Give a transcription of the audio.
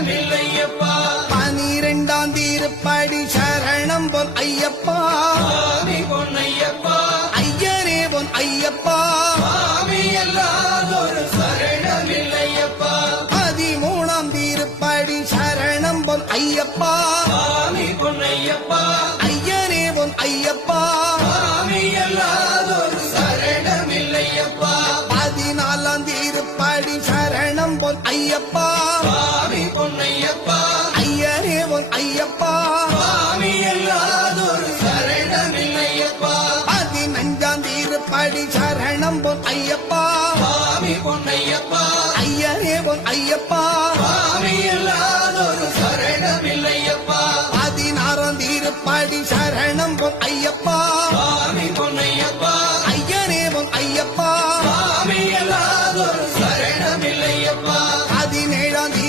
சரணமில்லையப்பா 12ஆம் திருப்படி சரணம் பொன் ஐயப்பா சுவாமி பொன்னையப்பா ஐயரே பொன் ஐயப்பா சுவாமி அல்லாதொரு சரணமில்லையப்பா 13ஆம் திருப்படி சரணம் பொன் ஐயப்பா சுவாமி பொன்னையப்பா ஐயரே பொன் ஐயப்பா சுவாமி அல்லாதொரு சரணமில்லையப்பா 14ஆம் திருப்படி சரணம் பொன் ஐயப்பா சுவாமி பொன்னையப்பா ஐயரே பொன் ஐயப்பா சுவாமி அல்லாதொரு சரணமில்லையப்பா 15ஆம் திருப்படி சரணம் பொன் ஐயப்பா சுவாமி பொன்னையப்பா ஐயரே பொன் ஐயப்பா சுவாமி அல்லாதொரு சரணமில்லையப்பா 16ஆம் திருப்படி சரணம் பொன் ஐயப்பா சுவாமி